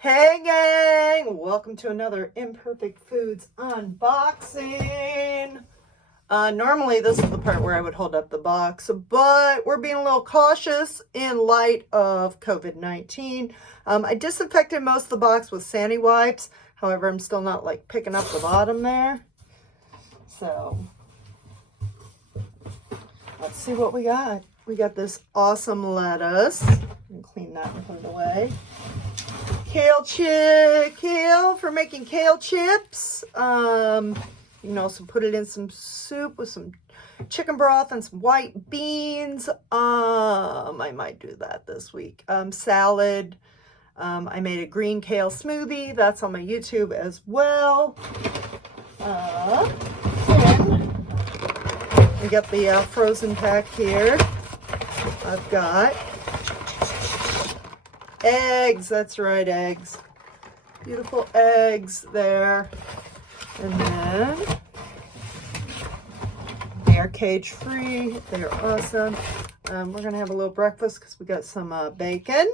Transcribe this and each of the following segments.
Hey gang, welcome to another Imperfect Foods unboxing. Normally this is the part where I would hold up the box, but we're being a little cautious in light of COVID-19. I disinfected most of the box with Sandy wipes. However, I'm still not like picking up the bottom there. So let's see what we got. We got this awesome lettuce. And clean that and put it away. Kale for making kale chips. You can also put it in some soup with some chicken broth and some white beans. I might do that this week. Salad. I made a green kale smoothie. That's on my YouTube as well. And we got the frozen pack here. I've got eggs. That's right, eggs. Beautiful eggs there. And then they are cage free. They're awesome. We're going to have a little breakfast because we got some bacon.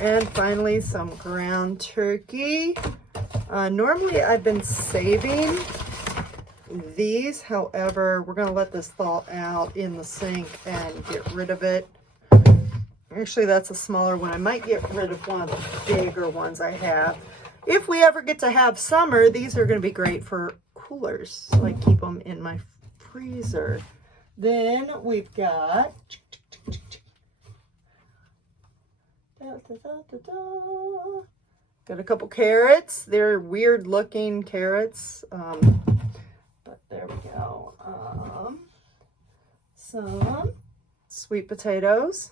And finally, some ground turkey. Normally, I've been saving these. However, we're going to let this thaw out in the sink and get rid of it. Actually, that's a smaller one. I might get rid of one of the bigger ones I have. If we ever get to have summer, these are going to be great for coolers. So I keep them in my freezer. Then we've got got a couple carrots. They're weird looking carrots. But there we go. Some sweet potatoes.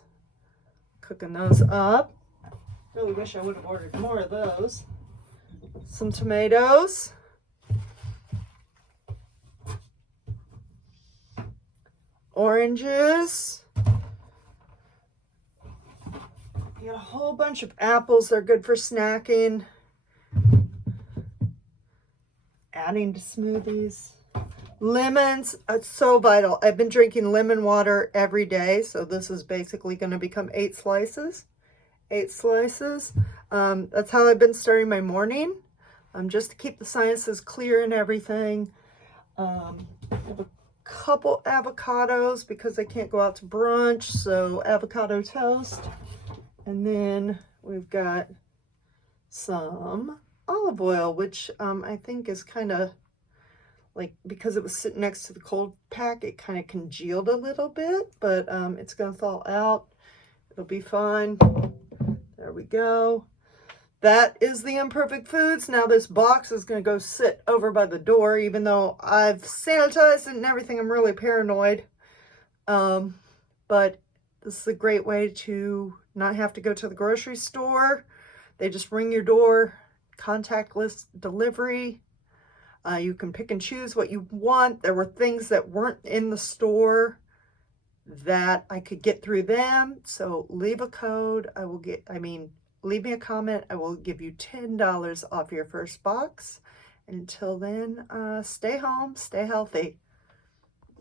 Cooking those up. Really wish I would have ordered more of those. Some tomatoes. Oranges. You got a whole bunch of apples. They're good for snacking. Adding to smoothies. Lemons, it's so vital. I've been drinking lemon water every day, so this is basically going to become 8 slices. 8 slices. That's how I've been starting my morning, just to keep the sinuses clear and everything. I have a couple avocados because I can't go out to brunch, so avocado toast. And then we've got some olive oil, which I think is kind of like, because it was sitting next to the cold pack, it kind of congealed a little bit, but it's going to thaw out. It'll be fine. There we go. That is the Imperfect Foods. Now this box is going to go sit over by the door, even though I've sanitized it and everything. I'm really paranoid. But this is a great way to not have to go to the grocery store. They just ring your door, contactless delivery. You can pick and choose what you want. There were things that weren't in the store that I could get through them. So leave a code. Leave me a comment. I will give you $10 off your first box. Until then, stay home, stay healthy.